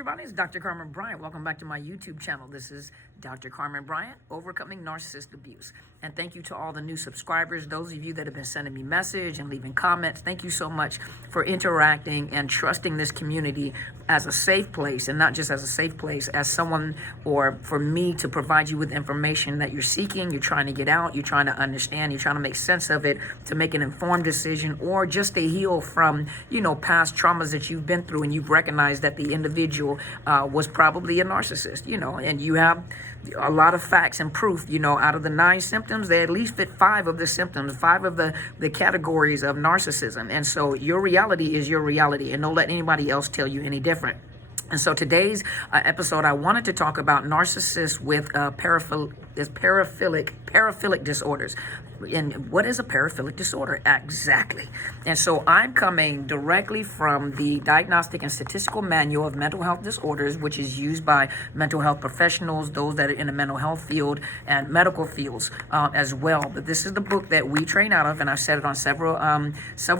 everybody, it's Dr. Carmen Bryant. Welcome back to my YouTube channel. This is Dr. Carmen Bryant, Overcoming Narcissist Abuse. And thank you to all the new subscribers, those of you that have been sending me messages and leaving comments. Thank you so much for interacting and trusting this community as a safe place, and not just as a safe place, as someone or for me to provide you with information that you're seeking, you're trying to get out, you're trying to understand, you're trying to make sense of it, to make an informed decision, or just to heal from, past traumas that you've been through, and you've recognized that the individual was probably a narcissist, and you have a lot of facts and proof, out of the 9 symptoms, they at least fit 5 of the symptoms, 5 of the categories of narcissism. And so your reality is your reality, and don't let anybody else tell you any different. And so today's episode, I wanted to talk about narcissists with paraphilic disorders. And what is a paraphilic disorder? Exactly. And so I'm coming directly from the Diagnostic and Statistical Manual of Mental Health Disorders, which is used by mental health professionals, those that are in the mental health field and medical fields as well. But this is the book that we train out of, and I've said it on several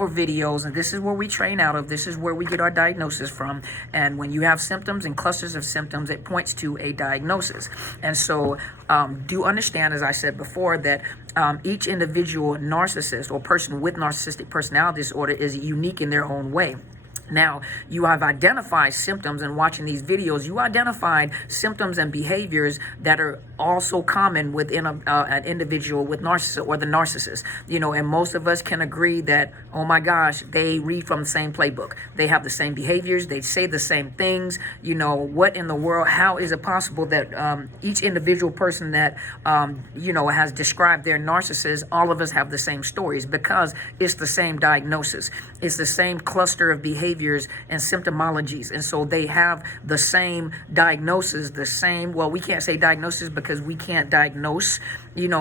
videos, and this is where we train out of. This is where we get our diagnosis from. And when you have symptoms and clusters of symptoms, it points to a diagnosis. And so do understand, as I said before, that each individual narcissist or person with narcissistic personality disorder is unique in their own way. Now, you have identified symptoms, and watching these videos, you identified symptoms and behaviors that are also common within an individual with narcissism or the narcissist. And most of us can agree that, oh my gosh, they read from the same playbook. They have the same behaviors. They say the same things. What in the world? How is it possible that each individual person that, has described their narcissist, all of us have the same stories? Because it's the same diagnosis. It's the same cluster of behaviors and symptomologies. And so they have the same diagnosis, we can't say diagnosis because we can't diagnose,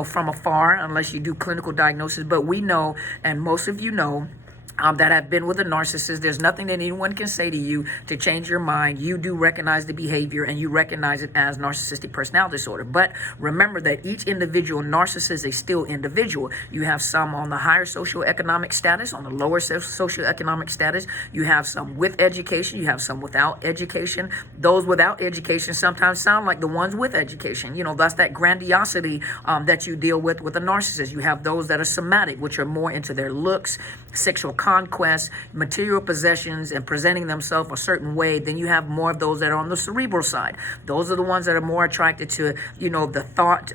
from afar unless you do clinical diagnosis. But we know, and most of you know, that have been with a narcissist, there's nothing that anyone can say to you to change your mind. You do recognize the behavior, and you recognize it as narcissistic personality disorder. But remember that each individual narcissist is still individual. You have some on the higher socioeconomic status, on the lower socioeconomic status. You have some with education. You have some without education. Those without education sometimes sound like the ones with education. That's that grandiosity that you deal with a narcissist. You have those that are somatic, which are more into their looks, sexual conquest, material possessions, and presenting themselves a certain way. Then you have more of those that are on the cerebral side. Those are the ones that are more attracted to, the thought,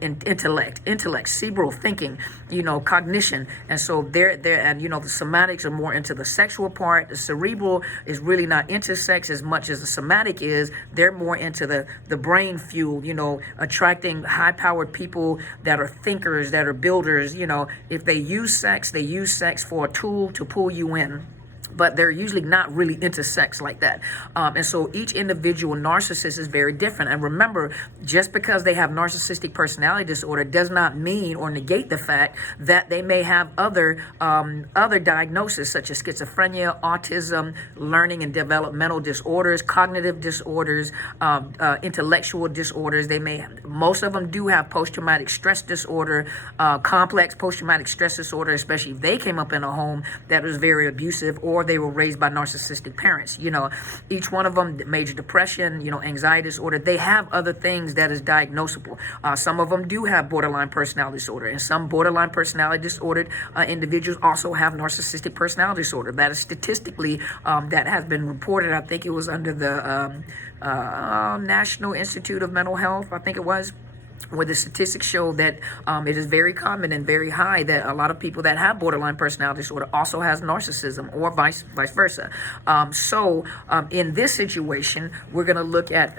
intellect, cerebral thinking, cognition. And so they're and the somatics are more into the sexual part. The cerebral is really not into sex as much as the somatic is. They're more into the brain fuel, attracting high-powered people that are thinkers, that are builders. If they use sex for a tool to pull you in. But they're usually not really into sex like that. And so each individual narcissist is very different. And remember, just because they have narcissistic personality disorder does not mean or negate the fact that they may have other diagnoses such as schizophrenia, autism, learning and developmental disorders, cognitive disorders, intellectual disorders. Most of them do have post-traumatic stress disorder, complex post-traumatic stress disorder, especially if they came up in a home that was very abusive or they were raised by narcissistic parents. Each one of them, major depression, anxiety disorder, they have other things that is diagnosable. Some of them do have borderline personality disorder, and some borderline personality disordered individuals also have narcissistic personality disorder. That is statistically, that has been reported. I think it was under the National Institute of Mental Health, I think it was, where the statistics show that it is very common and very high that a lot of people that have borderline personality disorder also has narcissism, or vice versa. So in this situation, we're going to look at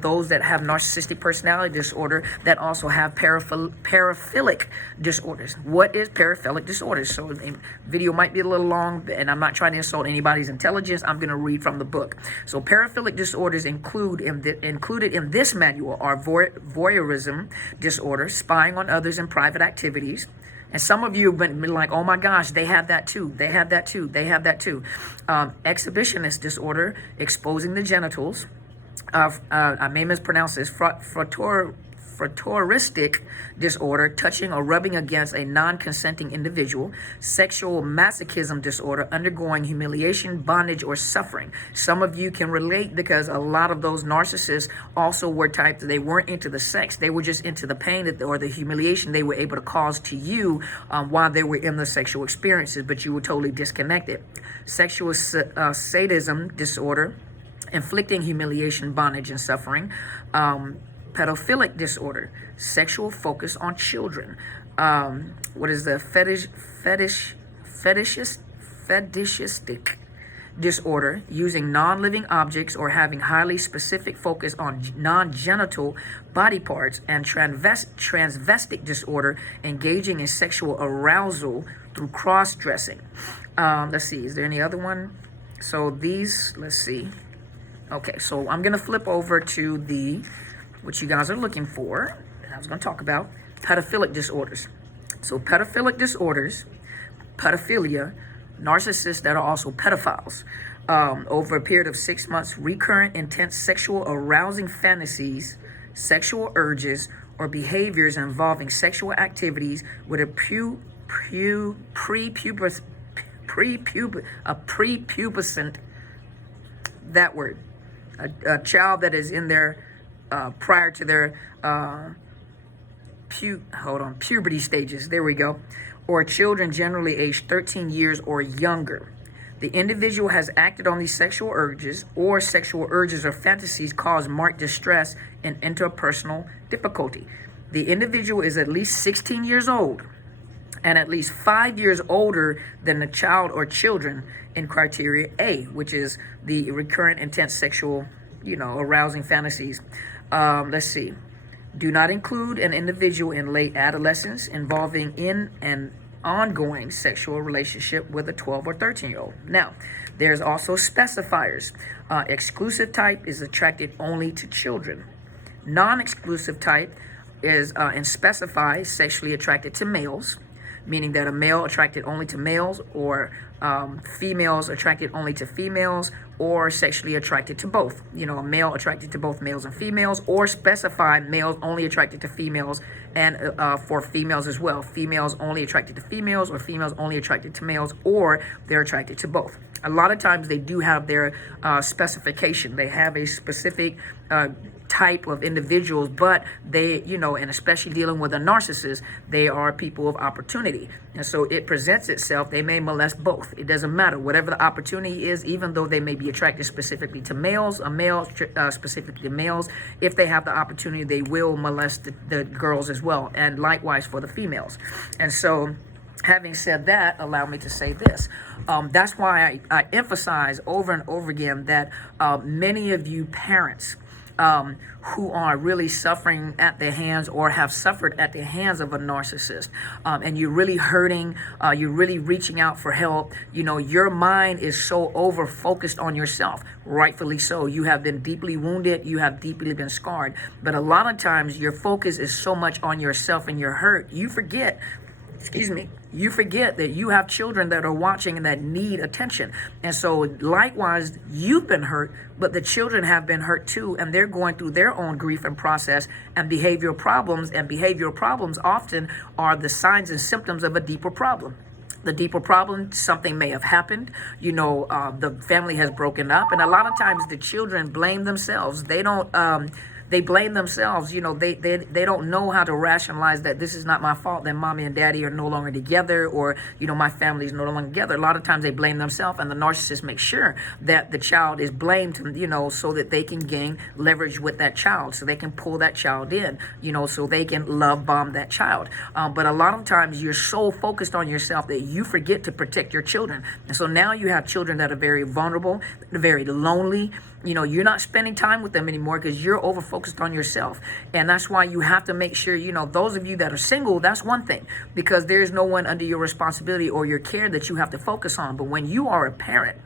those that have narcissistic personality disorder that also have paraphilic disorders. What is paraphilic disorders? So the video might be a little long, and I'm not trying to insult anybody's intelligence. I'm going to read from the book. So paraphilic disorders included in this manual are voyeurism disorder, spying on others in private activities. And some of you have been like, oh my gosh, they have that too. They have that too. They have that too. Exhibitionist disorder, exposing the genitals. I may mispronounce this. frotteuristic disorder, touching or rubbing against a non-consenting individual. Sexual masochism disorder, undergoing humiliation, bondage, or suffering. Some of you can relate because a lot of those narcissists also were typed that they weren't into the sex. They were just into the pain or the humiliation they were able to cause to you while they were in the sexual experiences, but you were totally disconnected. Sexual sadism disorder, inflicting humiliation, bondage, and suffering. Paraphilic disorder, sexual focus on children. What is the fetishistic disorder, using non-living objects or having highly specific focus on non-genital body parts. And transvestic disorder, engaging in sexual arousal through cross-dressing. Let's see, is there any other one? So these, let's see. Okay, so I'm going to flip over to what you guys are looking for. I was going to talk about pedophilic disorders. So pedophilic disorders, pedophilia, narcissists that are also pedophiles. Over a period of 6 months, recurrent, intense sexual arousing fantasies, sexual urges, or behaviors involving sexual activities with a prepubescent, that word, a child that is in their prior to their puberty stages. There we go. Or children generally aged 13 years or younger. The individual has acted on these sexual urges, or sexual urges or fantasies cause marked distress and interpersonal difficulty. The individual is at least 16 years old and at least 5 years older than the child or children in criteria A, which is the recurrent intense sexual, arousing fantasies. Let's see. Do not include an individual in late adolescence involving in an ongoing sexual relationship with a 12 or 13-year-old. Now, there's also specifiers. Exclusive type is attracted only to children. Non-exclusive type is and specifies sexually attracted to males, meaning that a male attracted only to males, or females attracted only to females, or sexually attracted to both. A male attracted to both males and females, or specify males only attracted to females, and for females as well. Females only attracted to females, or females only attracted to males, or they're attracted to both. A lot of times they do have their specification. They have a specific type of individuals, but they, and especially dealing with a narcissist, they are people of opportunity. And so it presents itself, they may molest both. It doesn't matter. Whatever the opportunity is, even though they may be attracted specifically to males, specifically to males, if they have the opportunity, they will molest the girls as well. And likewise for the females. And so, having said that, allow me to say this. That's why I emphasize over and over again that many of you parents who are really suffering at the hands or have suffered at the hands of a narcissist, and you're really hurting, you're really reaching out for help, your mind is so over focused on yourself, rightfully so. You have been deeply wounded, you have deeply been scarred, but a lot of times your focus is so much on yourself and your hurt, you forget that you have children that are watching and that need attention. And so likewise, you've been hurt, but the children have been hurt too, and they're going through their own grief and process and behavioral problems. And behavioral problems often are the signs and symptoms of a deeper problem. The deeper problem, something may have happened, the family has broken up, and a lot of times the children blame themselves. They blame themselves. They don't know how to rationalize that this is not my fault, that mommy and daddy are no longer together, or, my family is no longer together. A lot of times they blame themselves, and the narcissist makes sure that the child is blamed, so that they can gain leverage with that child, so they can pull that child in, so they can love bomb that child. But a lot of times you're so focused on yourself that you forget to protect your children. And so now you have children that are very vulnerable, very lonely. You're not spending time with them anymore because you're over focused on yourself. And that's why you have to make sure, those of you that are single, that's one thing, because there's no one under your responsibility or your care that you have to focus on. But when you are a parent,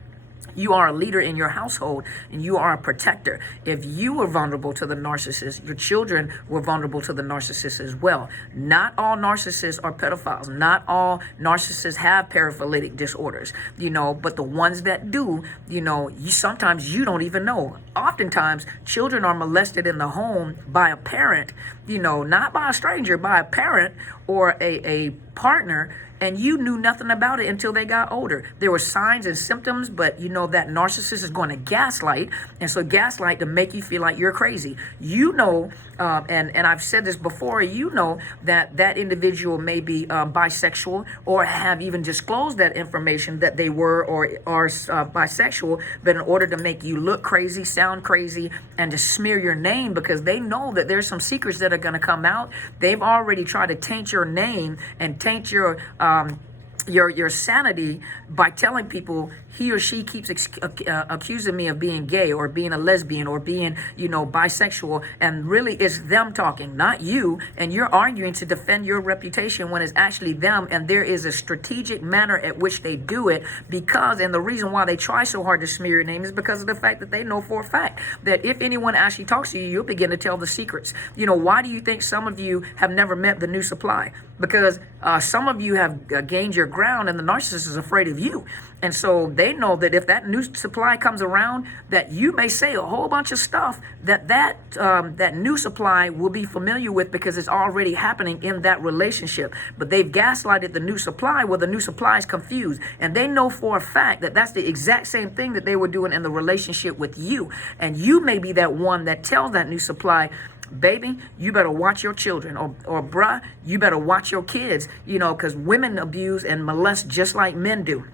You are a leader in your household and you are a protector. If you were vulnerable to the narcissist, your children were vulnerable to the narcissist as well. Not all narcissists are pedophiles. Not all narcissists have paraphilic disorders, but the ones that do, sometimes you don't even know. Oftentimes, children are molested in the home by a parent, not by a stranger, by a parent or a partner, and you knew nothing about it until they got older. There were signs and symptoms, but that narcissist is going to gaslight, and so gaslight to make you feel like you're crazy. And I've said this before, that individual may be bisexual or have even disclosed that information that they were or are bisexual, but in order to make you look crazy, sound crazy, and to smear your name because they know that there's some secrets that are going to come out. They've already tried to taint your name and taint your sanity by telling people he or she keeps accusing me of being gay or being a lesbian or being, bisexual. And really it's them talking, not you. And you're arguing to defend your reputation when it's actually them. And there is a strategic manner at which they do it and the reason why they try so hard to smear your name is because of the fact that they know for a fact that if anyone actually talks to you, you'll begin to tell the secrets. Why do you think some of you have never met the new supply? Because some of you have gained your ground and the narcissist is afraid of you. And so they know that if that new supply comes around, that you may say a whole bunch of stuff that new supply will be familiar with because it's already happening in that relationship. But they've gaslighted the new supply where the new supply is confused. And they know for a fact that that's the exact same thing that they were doing in the relationship with you. And you may be that one that tells that new supply, baby, you better watch your children, or bruh, you better watch your kids, because women abuse and molest just like men do.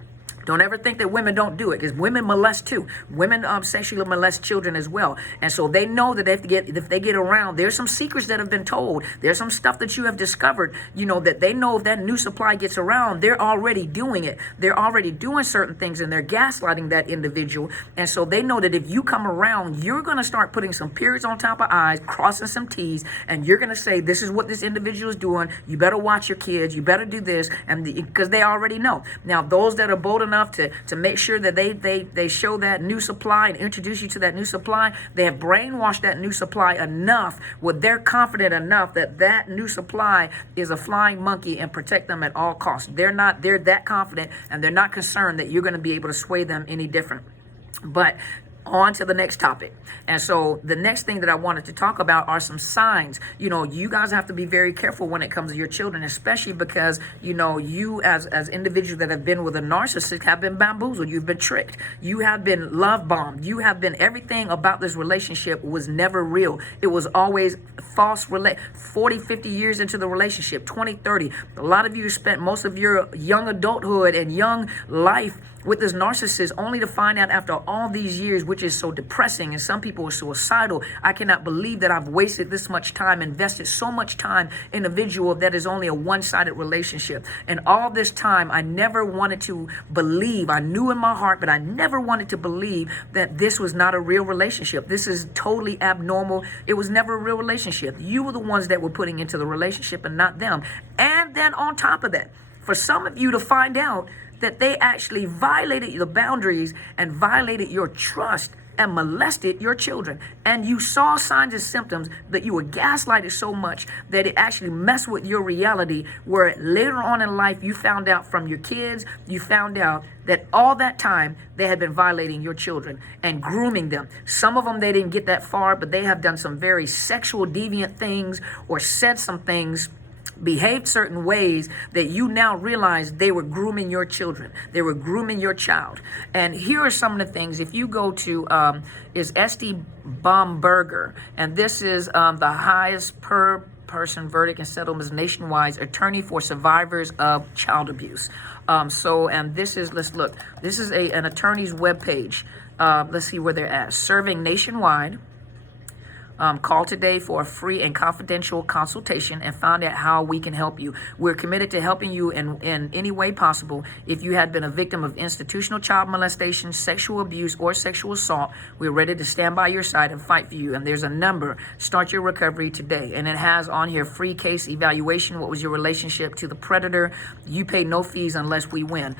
Don't ever think that women don't do it, because women molest too. Women sexually molest children as well. And so they know that if they get around, there's some secrets that have been told. There's some stuff that you have discovered, that they know if that new supply gets around, they're already doing it. They're already doing certain things and they're gaslighting that individual. And so they know that if you come around, you're going to start putting some periods on top of I's, crossing some T's, and you're going to say, this is what this individual is doing. You better watch your kids. You better do this. And because they already know. Now, those that are bold enough to make sure that they show that new supply and introduce you to that new supply, they have brainwashed that new supply enough where they're confident enough that new supply is a flying monkey and protect them at all costs. They're that confident and they're not concerned that you're going to be able to sway them any different. But on to the next topic. And so the next thing that I wanted to talk about are some signs. You guys have to be very careful when it comes to your children, especially because, you as individuals that have been with a narcissist have been bamboozled. You've been tricked. You have been love bombed. You have been, everything about this relationship was never real. It was always false. 40, 50 years into the relationship, 20, 30. A lot of you spent most of your young adulthood and young life with this narcissist only to find out after all these years, which is so depressing, and some people are suicidal. I cannot believe that I've wasted this much time, invested so much time in a individual that is only a one-sided relationship. And all this time, I never wanted to believe, I knew in my heart, but I never wanted to believe that this was not a real relationship. This is totally abnormal. It was never a real relationship. You were the ones that were putting into the relationship and not them. And then on top of that, for some of you to find out that they actually violated the boundaries and violated your trust and molested your children. And you saw signs and symptoms that you were gaslighted so much that it actually messed with your reality, where later on in life you found out from your kids, you found out that all that time they had been violating your children and grooming them. Some of them, they didn't get that far, but they have done some very sexual deviant things or said some things, behaved certain ways that you now realize they were grooming your children. They were grooming your child. And here are some of the things. If you go to is Estey Bomberger, and this is the highest per person verdict and settlements nationwide attorney for survivors of child abuse. And this is, let's look. This is an attorney's webpage. Let's see where they're at. Serving nationwide. Call today for a free and confidential consultation and find out how we can help you. We're committed to helping you in any way possible. If you had been a victim of institutional child molestation, sexual abuse, or sexual assault, we're ready to stand by your side and fight for you. And there's a number. Start your recovery today. And it has on here free case evaluation. What was your relationship to the predator? You pay no fees unless we win.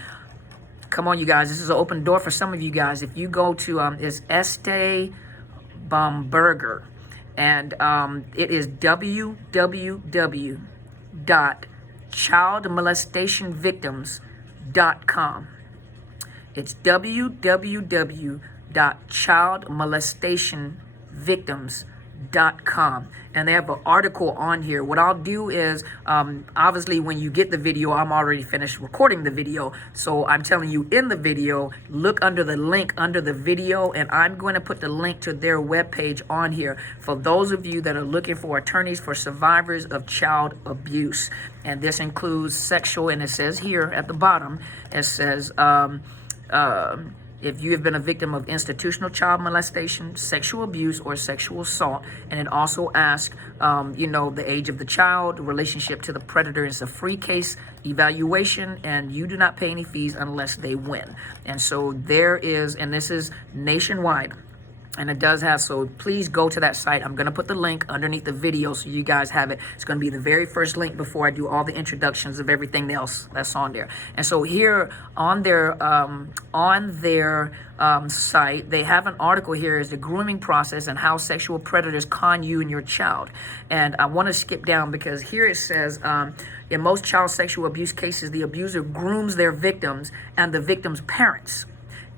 Come on, you guys. This is an open door for some of you guys. If you go to, it's Estey Bomberger, and it is www.childmolestationvictims.com. It's www.childmolestationvictims.com, and they have an article on here. What I'll do is, obviously when you get the video, I'm already finished recording the video, so I'm telling you in the video, look under the link under the video, and I'm going to put the link to their webpage on here for those of you that are looking for attorneys for survivors of child abuse. And this includes sexual, and it says here at the bottom, it says if you have been a victim of institutional child molestation, sexual abuse, or sexual assault. And it also asks, the age of the child, relationship to the predator. It's a free case evaluation, and you do not pay any fees unless they win. And so there is, and this is nationwide. And it does have, so please go to that site. I'm going to put the link underneath the video so you guys have it. It's going to be the very first link before I do all the introductions of everything else that's on there. And so here on their site, they have an article here is the grooming process and how sexual predators con you and your child. And I want to skip down because here it says, in most child sexual abuse cases, the abuser grooms their victims and the victim's parents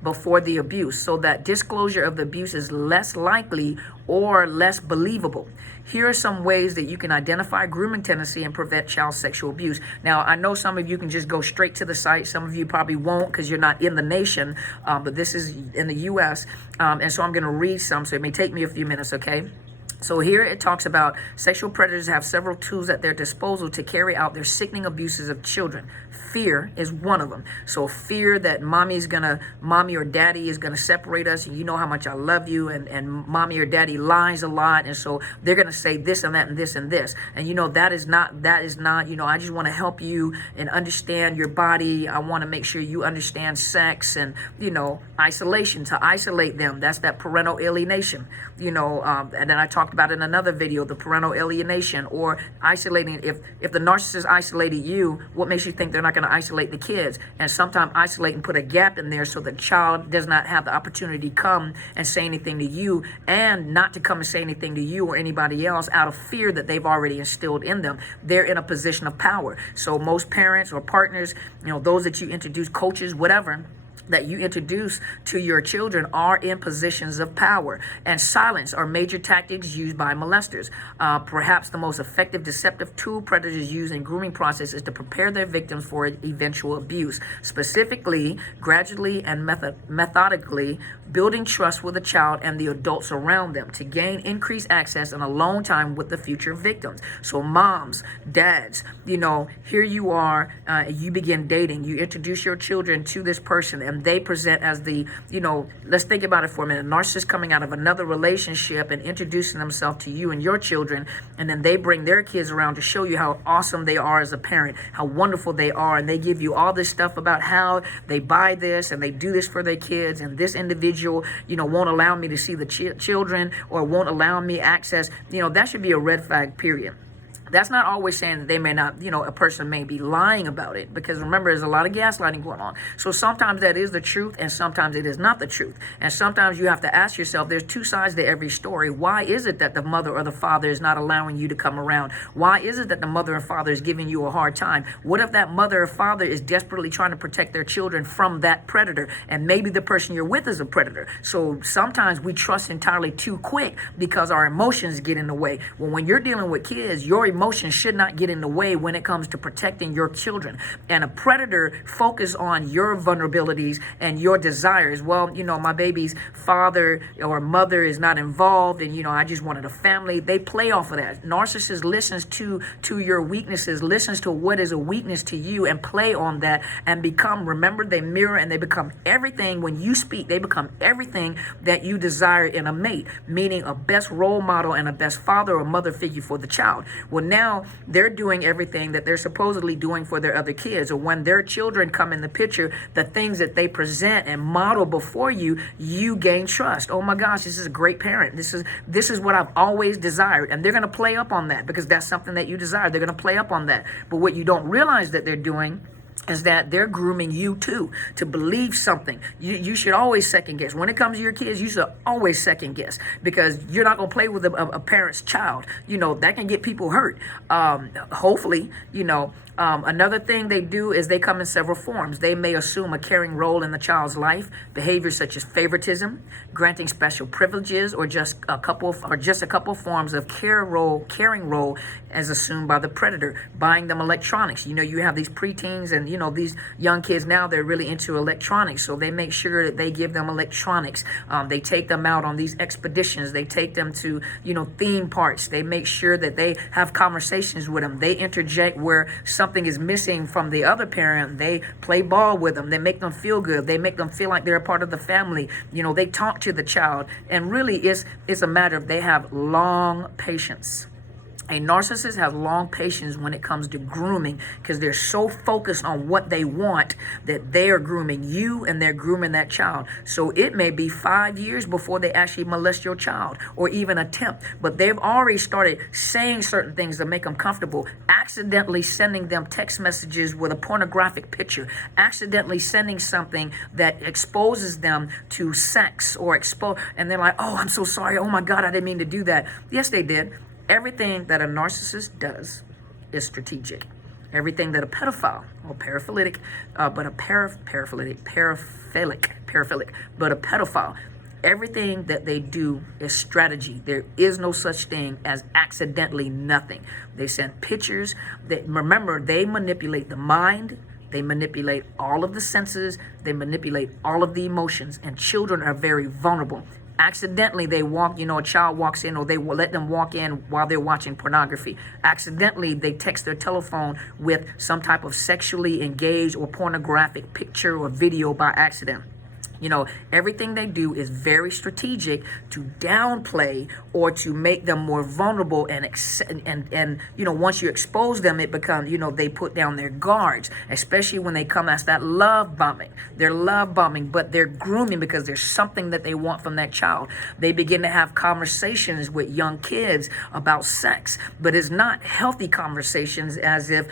before the abuse, so that disclosure of the abuse is less likely or less believable. Here are some ways that you can identify grooming tendency and prevent child sexual abuse. Now, I know some of you can just go straight to the site. Some of you probably won't because you're not in the nation, but this is in the U.S., and so I'm going to read some, so it may take me a few minutes, okay? So here it talks about sexual predators have several tools at their disposal to carry out their sickening abuses of children. Fear is one of them. So fear that mommy or daddy is gonna separate us, and you know how much I love you, and mommy or daddy lies a lot, and so they're gonna say this and that and this and this. And that is not, I just wanna help you and understand your body. I wanna make sure you understand sex, and isolation, to isolate them. That's that parental alienation, and then I talked about in another video, the parental alienation, or isolating. If the narcissist isolated you, what makes you think they're not going to isolate the kids? And sometimes isolate and put a gap in there so the child does not have the opportunity to come and say anything to you, and not to come and say anything to you or anybody else out of fear that they've already instilled in them. They're in a position of power. So most parents or partners, those that you introduce, coaches, whatever, that you introduce to your children are in positions of power. And silence are major tactics used by molesters. Perhaps the most effective deceptive tool predators use in grooming process is to prepare their victims for eventual abuse. Specifically, gradually and methodically building trust with the child and the adults around them to gain increased access and alone time with the future victims. So moms, dads, here you are, you begin dating, you introduce your children to this person, and they present as the, let's think about it for a minute. A narcissist coming out of another relationship and introducing themselves to you and your children, and then they bring their kids around to show you how awesome they are as a parent, how wonderful they are, and they give you all this stuff about how they buy this and they do this for their kids, and this individual, won't allow me to see the children, or won't allow me access. That should be a red flag, period. That's not always saying that they may not, a person may be lying about it, because remember, there's a lot of gaslighting going on. So sometimes that is the truth, and sometimes it is not the truth. And sometimes you have to ask yourself, there's two sides to every story. Why is it that the mother or the father is not allowing you to come around? Why is it that the mother and father is giving you a hard time? What if that mother or father is desperately trying to protect their children from that predator, and maybe the person you're with is a predator? So sometimes we trust entirely too quick because our emotions get in the way. Well, when you're dealing with kids, your emotions should not get in the way when it comes to protecting your children. And a predator focuses on your vulnerabilities and your desires. Well, my baby's father or mother is not involved, and I just wanted a family. They play off of that. Narcissist listens to your weaknesses, listens to what is a weakness to you, and play on that, and remember, they mirror, and they become everything. When you speak, they become everything that you desire in a mate, meaning a best role model and a best father or mother figure for the child. Well, now they're doing everything that they're supposedly doing for their other kids, or when their children come in the picture, the things that they present and model before you, you gain trust. Oh my gosh, this is a great parent. This is what I've always desired. And they're going to play up on that because that's something that you desire. They're going to play up on that. But what you don't realize that they're doing is that they're grooming you too to believe something. You should always second guess. When it comes to your kids, you should always second guess, because you're not going to play with a parent's child. That can get people hurt. Hopefully, another thing they do is they come in several forms. They may assume a caring role in the child's life, behaviors such as favoritism, granting special privileges, or just a couple forms of caring role as assumed by the predator, buying them electronics. You have these preteens and these young kids now, they're really into electronics, so they make sure that they give them electronics. They take them out on these expeditions. They take them to theme parks. They make sure that they have conversations with them. They interject where something is missing from the other parent. They play ball with them. They make them feel good. They make them feel like they're a part of the family. They talk to the child, and really it's a matter of they have long patience. A narcissist has long patience when it comes to grooming, because they're so focused on what they want that they are grooming you and they're grooming that child. So it may be 5 years before they actually molest your child or even attempt, but they've already started saying certain things to make them comfortable, accidentally sending them text messages with a pornographic picture, accidentally sending something that exposes them to sex and they're like, oh, I'm so sorry. Oh my God, I didn't mean to do that. Yes, they did. Everything that a narcissist does is strategic. Everything that a pedophile or paraphilic, but a pedophile, everything that they do is strategy. There is no such thing as accidentally nothing. They send pictures. Remember, they manipulate the mind. They manipulate all of the senses. They manipulate all of the emotions, and children are very vulnerable. Accidentally, they walk, a child walks in, or they will let them walk in while they're watching pornography. Accidentally, they text their telephone with some type of sexually engaged or pornographic picture or video by accident. Everything they do is very strategic to downplay or to make them more vulnerable. And once you expose them, it becomes, they put down their guards, especially when they come as that love bombing. They're love bombing, but they're grooming because there's something that they want from that child. They begin to have conversations with young kids about sex, but it's not healthy conversations, as if,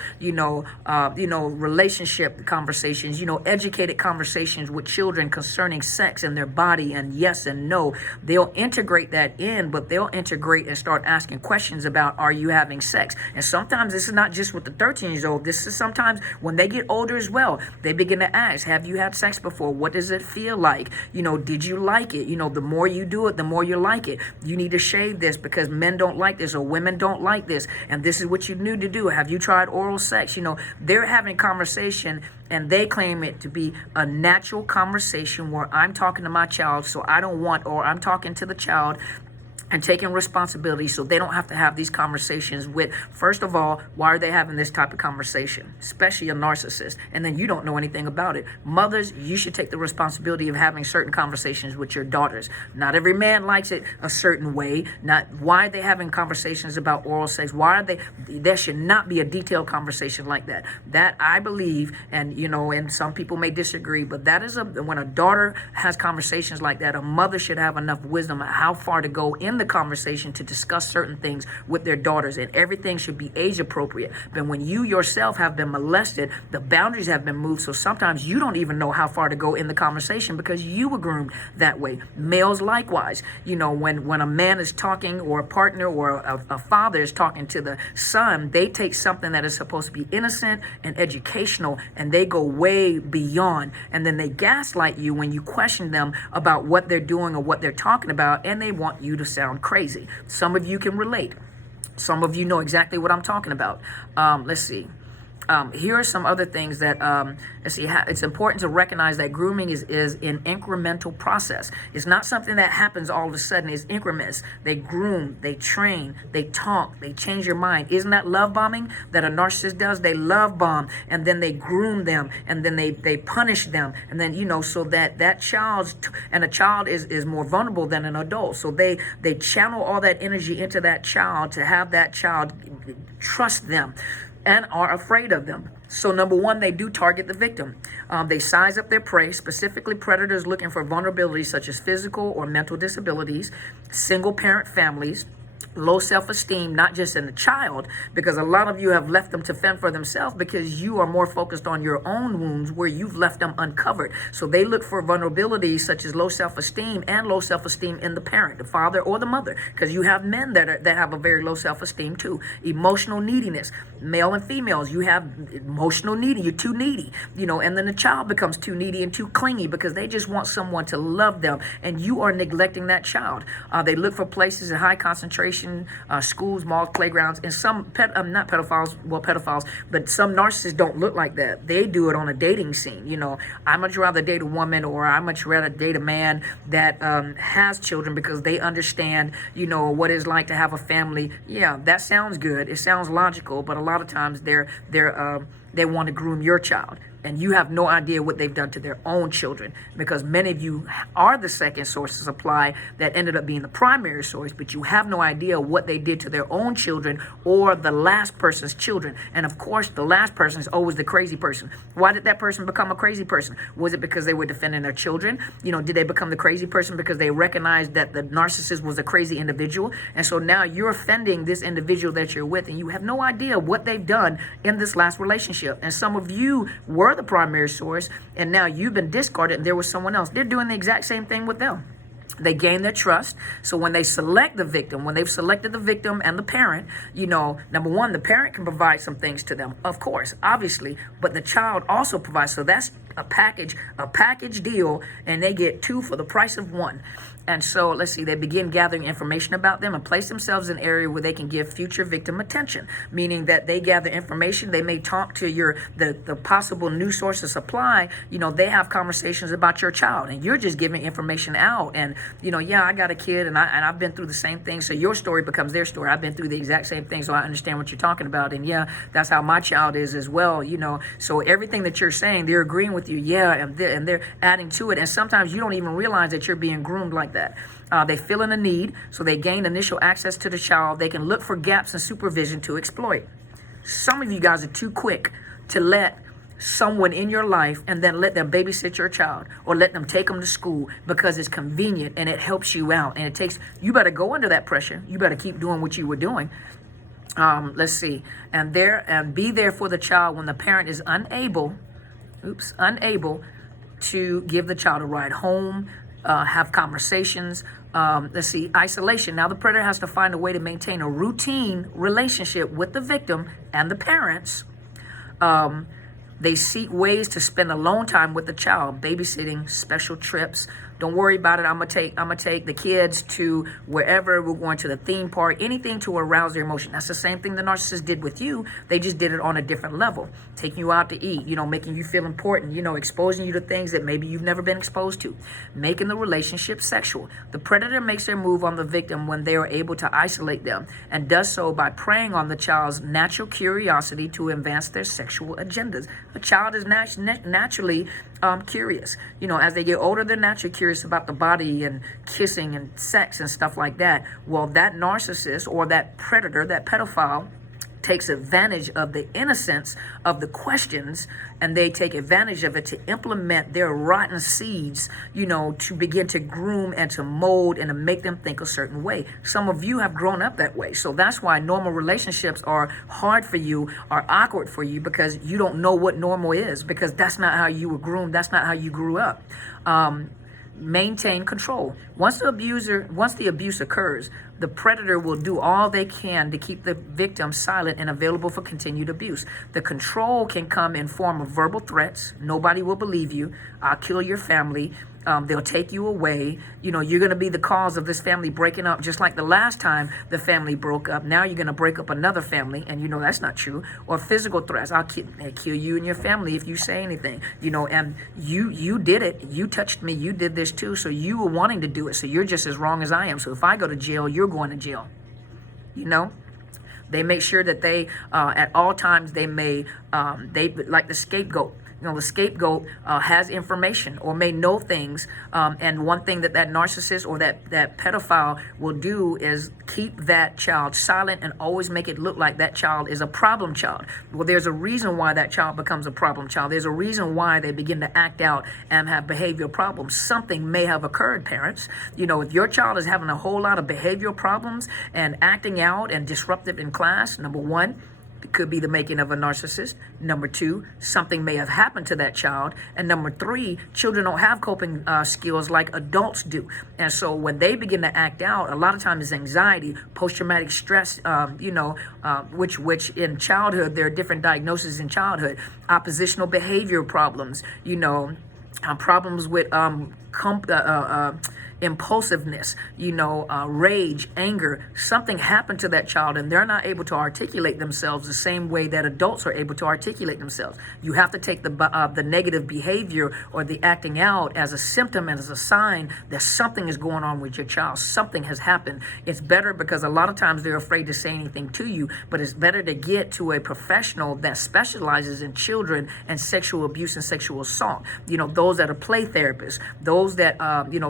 relationship conversations, educated conversations with children concerning sex and their body and yes and no. They'll integrate that in, but they'll integrate and start asking questions about, are you having sex? And sometimes this is not just with the 13 years old. This is sometimes when they get older as well. They begin to ask, have you had sex before? What does it feel like? Did you like it? The more you do it, the more you like it. You need to shave this because men don't like this or women don't like this. And this is what you need to do. Have you tried oral sex? They're having conversation, and they claim it to be a natural conversation where I'm talking to my child, so I don't want, or I'm talking to the child and taking responsibility so they don't have to have these conversations with, first of all, why are they having this type of conversation, especially a narcissist, and then you don't know anything about it. Mothers, you should take the responsibility of having certain conversations with your daughters. Not every man likes it a certain way. Not why are they having conversations about oral sex? Why are they? There should not be a detailed conversation like that. That I believe, and and some people may disagree, but that is when a daughter has conversations like that, a mother should have enough wisdom of how far to go in the conversation to discuss certain things with their daughters, and everything should be age appropriate. But when you yourself have been molested, the boundaries have been moved, so sometimes you don't even know how far to go in the conversation because you were groomed that way. Males likewise, when a man is talking, or a partner or a father is talking to the son, they take something that is supposed to be innocent and educational and they go way beyond, and then they gaslight you when you question them about what they're doing or what they're talking about, and they want you to sound crazy. Some of you can relate. Some of you know exactly what I'm talking about. Let's see. Here are some other things that, it's important to recognize that grooming is an incremental process. It's not something that happens all of a sudden. It's increments. They groom, they train, they talk, they change your mind. Isn't that love bombing that a narcissist does? They love bomb, and then they groom them, and then they punish them, and then, so that a child is more vulnerable than an adult. So they channel all that energy into that child to have that child trust them and are afraid of them. So number one, they do target the victim. They size up their prey, specifically predators looking for vulnerabilities such as physical or mental disabilities, single parent families, low self-esteem, not just in the child, because a lot of you have left them to fend for themselves because you are more focused on your own wounds where you've left them uncovered. So they look for vulnerabilities such as low self-esteem and low self-esteem in the parent, the father or the mother, because you have men that have a very low self-esteem too. Emotional neediness, male and females, you have emotional needy, you're too needy, and then the child becomes too needy and too clingy because they just want someone to love them, and you are neglecting that child. They look for places in high concentration, schools, malls, playgrounds, and some not pedophiles, well, pedophiles, but some narcissists don't look like that. They do it on a dating scene. I much rather date a woman, or I much rather date a man that has children because they understand, what it's like to have a family. Yeah, that sounds good. It sounds logical, but a lot of times they want to groom your child. And you have no idea what they've done to their own children, because many of you are the second source of supply that ended up being the primary source, but you have no idea what they did to their own children or the last person's children. And of course, the last person is always the crazy person. Why did that person become a crazy person? Was it because they were defending their children? Did they become the crazy person because they recognized that the narcissist was a crazy individual? And so now you're offending this individual that you're with, and you have no idea what they've done in this last relationship. And some of you were the primary source, and now you've been discarded and there was someone else. They're doing the exact same thing with them. They gain their trust. So when they select the victim, when they've selected the victim and the parent, number one, the parent can provide some things to them, of course, obviously, but the child also provides. So that's a package deal, and they get two for the price of one. And so, let's see, they begin gathering information about them and place themselves in an area where they can give future victim attention, meaning that they gather information. They may talk to the possible new source of supply. They have conversations about your child, and you're just giving information out. And, yeah, I got a kid, and I've been through the same thing. So your story becomes their story. I've been through the exact same thing, so I understand what you're talking about. And, yeah, that's how my child is as well, So everything that you're saying, they're agreeing with you, yeah, and they're adding to it. And sometimes you don't even realize that you're being groomed like that. They fill in a need, so they gain initial access to the child. They can look for gaps in supervision to exploit. Some of you guys are too quick to let someone in your life and then let them babysit your child or let them take them to school because it's convenient and it helps you out. And you better go under that pressure. You better keep doing what you were doing. Let's see. And be there for the child when the parent is unable to give the child a ride home, have conversations. Let's see, isolation. Now the predator has to find a way to maintain a routine relationship with the victim and the parents. They seek ways to spend alone time with the child, babysitting, special trips. Don't worry about it. I'm gonna take the kids to wherever we're going, to the theme park, anything to arouse their emotion. That's the same thing the narcissist did with you. They just did it on a different level. Taking you out to eat, making you feel important, exposing you to things that maybe you've never been exposed to, making the relationship sexual. The predator makes their move on the victim when they are able to isolate them, and does so by preying on the child's natural curiosity to advance their sexual agendas. A child is naturally curious. As they get older, they're naturally curious about the body and kissing and sex and stuff like that. Well, that narcissist or that predator, that pedophile, takes advantage of the innocence of the questions, and they take advantage of it to implement their rotten seeds, to begin to groom and to mold and to make them think a certain way. Some of you have grown up that way. So that's why normal relationships are hard for you, are awkward for you, because you don't know what normal is, because that's not how you were groomed. That's not how you grew up. Maintain control. Once the abuse occurs, the predator will do all they can to keep the victim silent and available for continued abuse. The control can come in form of verbal threats. Nobody will believe you. I'll kill your family. They'll take you away. You're going to be the cause of this family breaking up, just like the last time the family broke up. Now you're going to break up another family, and that's not true. Or physical threats. I'll kill you and your family if you say anything. And you did it. You touched me. You did this too. So you were wanting to do it. So you're just as wrong as I am. So if I go to jail, you're going to jail. They make sure that they, at all times, they like the scapegoat. the scapegoat has information or may know things. And one thing that narcissist or that pedophile will do is keep that child silent and always make it look like that child is a problem child. Well, there's a reason why that child becomes a problem child. There's a reason why they begin to act out and have behavioral problems. Something may have occurred, parents. If your child is having a whole lot of behavioral problems and acting out and disruptive in class, number one, it could be the making of a narcissist. Number two, something may have happened to that child. And number three, children don't have coping skills like adults do. And so when they begin to act out, a lot of times it's anxiety, post-traumatic stress, which in childhood, there are different diagnoses in childhood, oppositional behavior problems, problems with impulsiveness, rage, anger. Something happened to that child and they're not able to articulate themselves the same way that adults are able to articulate themselves. You have to take the negative behavior or the acting out as a symptom and as a sign that something is going on with your child. Something has happened. It's better, because a lot of times they're afraid to say anything to you, but it's better to get to a professional that specializes in children and sexual abuse and sexual assault. Those that are play therapists, those that,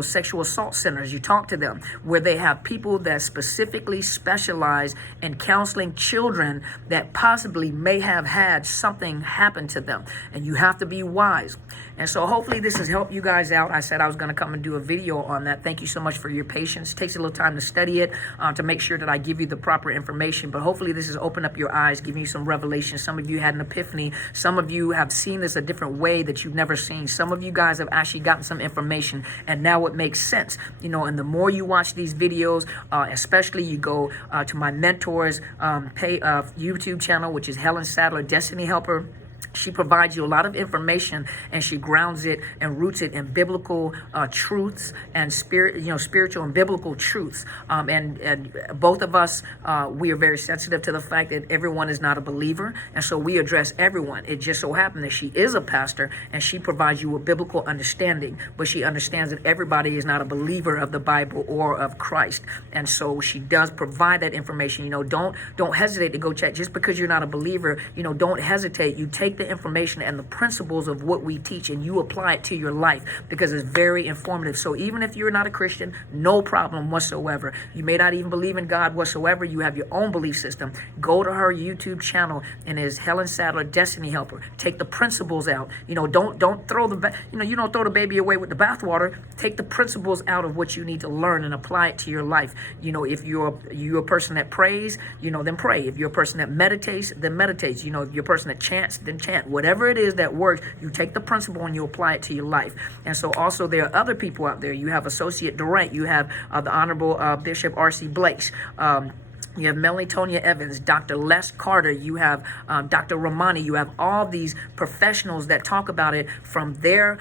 sexual assault centers, you talk to them, where they have people that specifically specialize in counseling children that possibly may have had something happen to them. And you have to be wise. And so hopefully this has helped you guys out. I said I was going to come and do a video on that. Thank you so much for your patience. It takes a little time to study it, to make sure that I give you the proper information. But hopefully this has opened up your eyes, giving you some revelation. Some of you had an epiphany. Some of you have seen this a different way that you've never seen. Some of you guys have actually gotten some information, and now it makes sense. And the more you watch these videos, especially you go to my mentor's YouTube channel, which is Helen Sadler, Destiny Helper. She provides you a lot of information, and she grounds it and roots it in biblical truths and spiritual and biblical truths. And both of us, we are very sensitive to the fact that everyone is not a believer, and so we address everyone. It just so happened that she is a pastor, and she provides you with biblical understanding, but she understands that everybody is not a believer of the Bible or of Christ, and so she does provide that information. Don't hesitate to go check. Just because you're not a believer, don't hesitate. You take the information and the principles of what we teach and you apply it to your life, because it's very informative. So even if you're not a Christian, no problem whatsoever. You may not even believe in God whatsoever. You have your own belief system. Go to her YouTube channel, and it is Helen Sadler, Destiny Helper. Take the principles out. Don't throw you don't throw the baby away with the bathwater. Take the principles out of what you need to learn and apply it to your life. If you're a person that prays, then pray. If you're a person that meditates, then meditates. If you're a person that chants, then chant. Whatever it is that works, you take the principle and you apply it to your life. And so also there are other people out there. You have Associate Durant. You have the Honorable Bishop R.C. Blakes. You have Melanie Tonya Evans, Dr. Les Carter, you have Dr. Romani, you have all these professionals that talk about it from their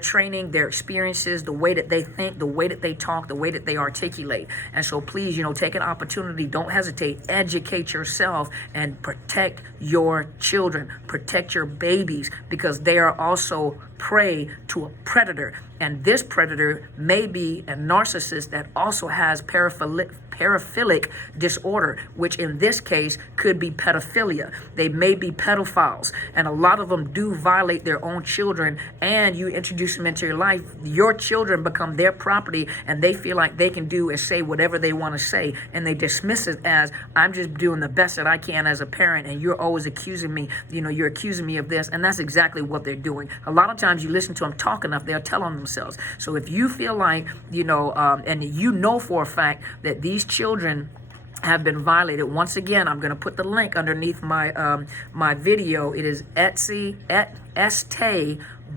training, their experiences, the way that they think, the way that they talk, the way that they articulate. And so please, take an opportunity, don't hesitate, educate yourself and protect your children, protect your babies, because they are also prey to a predator. And this predator may be a narcissist that also has paraphilic disorder, which in this case could be pedophilia. They may be pedophiles, and a lot of them do violate their own children, and you introduce them into your life, your children become their property, and they feel like they can do and say whatever they want to say, and they dismiss it as, I'm just doing the best that I can as a parent, and you're always accusing me, you're accusing me of this, and that's exactly what they're doing. A lot of times you listen to them talk enough, they'll tell on themselves. So if you feel like, and for a fact that these children have been violated, once again, I'm going to put the link underneath my my video. It is Estey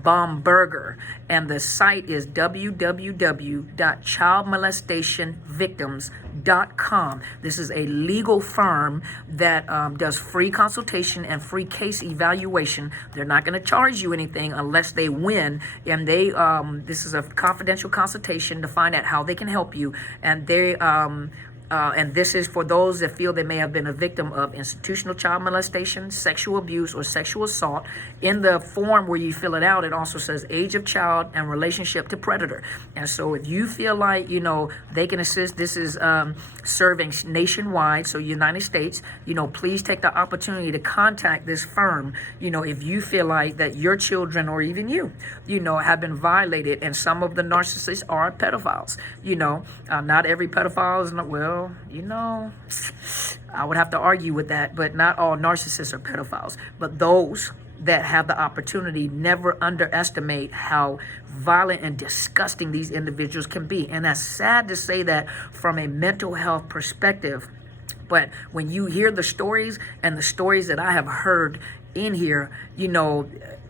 Bomberger, and the site is www.childmolestationvictims.com. This is a legal firm that does free consultation and free case evaluation. They're not going to charge you anything unless they win, and this is a confidential consultation to find out how they can help you, and they And this is for those that feel they may have been a victim of institutional child molestation, sexual abuse, or sexual assault. In the form where you fill it out, it also says age of child and relationship to predator. And so if you feel like, they can assist, this is serving nationwide, so United States, please take the opportunity to contact this firm, if you feel like that your children or even you, have been violated. And some of the narcissists are pedophiles. Not every pedophile is not, well, I would have to argue with that, but not all narcissists are pedophiles. But those that have the opportunity never underestimate how violent and disgusting these individuals can be. And that's sad to say that from a mental health perspective. But when you hear the stories and the stories that I have heard in here,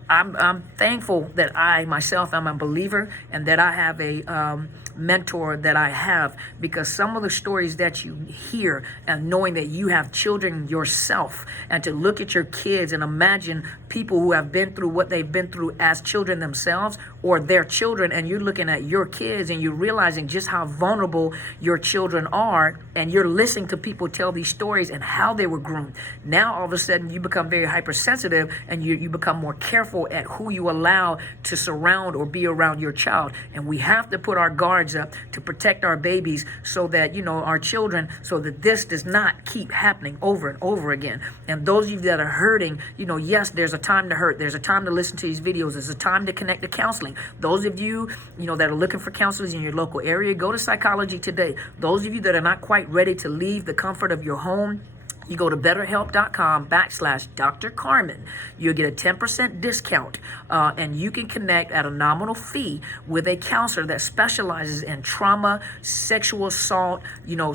I'm thankful that I myself am a believer and that I have a mentor that I have, because some of the stories that you hear, and knowing that you have children yourself, and to look at your kids and imagine people who have been through what they've been through as children themselves or their children, and you're looking at your kids and you're realizing just how vulnerable your children are, and you're listening to people tell these stories and how they were groomed. Now all of a sudden you become very hypersensitive, and you become more careful at who you allow to surround or be around your child. And we have to put our guards up to protect our babies, so that our children, so that this does not keep happening over and over again. And those of you that are hurting, yes, there's a time to hurt, there's a time to listen to these videos, there's a time to connect to counseling. Those of you that are looking for counselors in your local area, go to Psychology Today. Those of you that are not quite ready to leave the comfort of your home, you go to BetterHelp.com/Dr. Carmen. You'll get a 10% discount, and you can connect at a nominal fee with a counselor that specializes in trauma, sexual assault,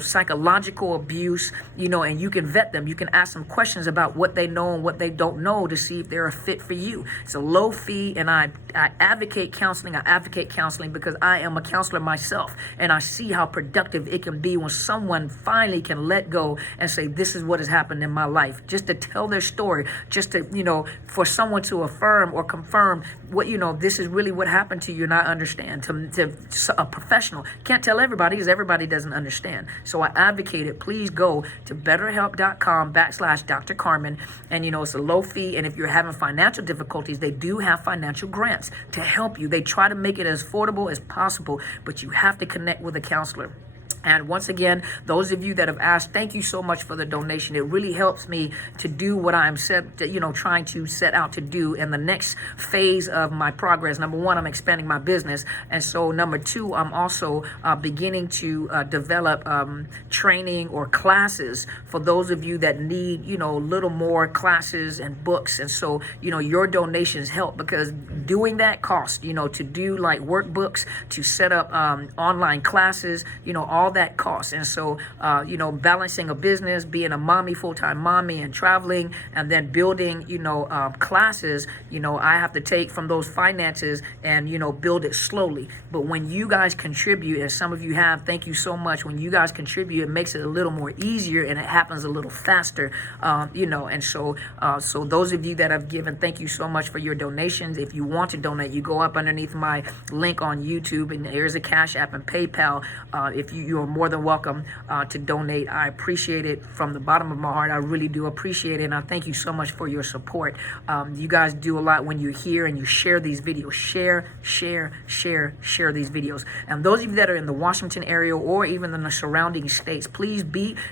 psychological abuse, and you can vet them. You can ask them questions about what they know and what they don't know to see if they're a fit for you. It's a low fee, and I advocate counseling. I advocate counseling because I am a counselor myself, and I see how productive it can be when someone finally can let go and say, this is what has happened in my life, just to tell their story, just to, for someone to affirm or confirm what, this is really what happened to you, and I understand. To a professional can't tell everybody, because everybody doesn't understand. So I advocate it. Please go to BetterHelp.com/Dr. Carmen, and it's a low fee. And if you're having financial difficulties, they do have financial grants to help you. They try to make it as affordable as possible, but you have to connect with a counselor. And once again, those of you that have asked, thank you so much for the donation. It really helps me to do what I'm trying to set out to do in the next phase of my progress. Number one, I'm expanding my business. And so number two, I'm also beginning to develop training or classes for those of you that need, a little more classes and books. And so, your donations help, because doing that costs, to do like workbooks, to set up online classes, all that costs. And so, balancing a business, being a mommy, full-time mommy, and traveling, and then building, classes, I have to take from those finances and, build it slowly. But when you guys contribute, as some of you have, thank you so much. When you guys contribute, it makes it a little more easier, and it happens a little faster, and so those of you that have given, thank you so much for your donations. If you want to donate, you go up underneath my link on YouTube, and there's a Cash App and PayPal. If you're more than welcome to donate. I appreciate it from the bottom of my heart. I really do appreciate it, and I thank you so much for your support. You guys do a lot when you're here and you share these videos. Share these videos. And those of you that are in the Washington area or even in the surrounding states, please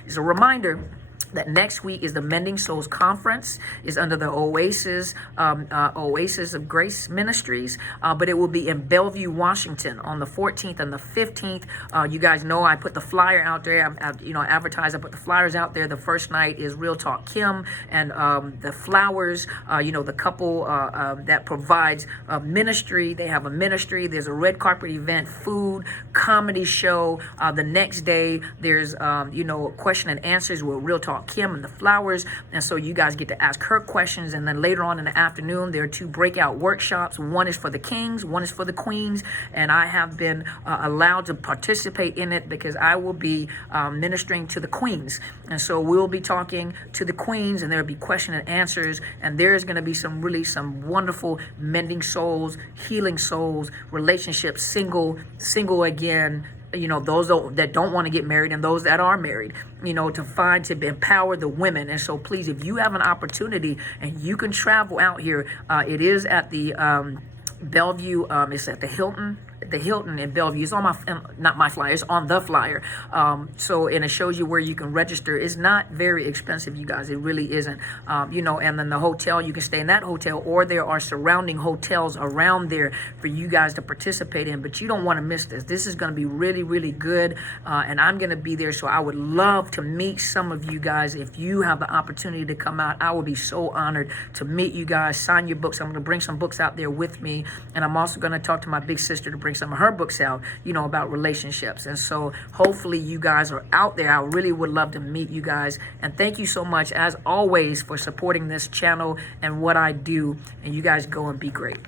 as a reminder that next week is the Mending Souls Conference. Is under the Oasis of Grace Ministries, but it will be in Bellevue, Washington on the 14th and the 15th. You guys know I put the flyer out there. I advertise. I put the flyers out there. The first night is Real Talk Kim and the Flowers. The couple that provides ministry. They have a ministry. There's a red carpet event, food, comedy show. The next day there's question and answers with Real Talk Kim and the Flowers, and so you guys get to ask her questions. And then later on in the afternoon, there are two breakout workshops. One is for the kings, one is for the queens, and I have been allowed to participate in it because I will be ministering to the queens. And so we'll be talking to the queens, and there'll be question and answers, and there's going to be some wonderful mending souls, healing souls, relationships, single again, those that don't want to get married and those that are married, to empower the women. And so please, if you have an opportunity and you can travel out here, it is at the Bellevue, it's at the Hilton in Bellevue. It's on not my flyer, it's on the flyer. And it shows you where you can register. It's not very expensive, you guys. It really isn't. And then the hotel, you can stay in that hotel, or there are surrounding hotels around there for you guys to participate in. But you don't want to miss this. This is going to be really, really good. And I'm going to be there. So I would love to meet some of you guys. If you have the opportunity to come out, I will be so honored to meet you guys, sign your books. I'm going to bring some books out there with me. And I'm also going to talk to my big sister to bring some of her books out, about relationships. And so hopefully you guys are out there. I really would love to meet you guys. And thank you so much, as always, for supporting this channel and what I do. And you guys go and be great.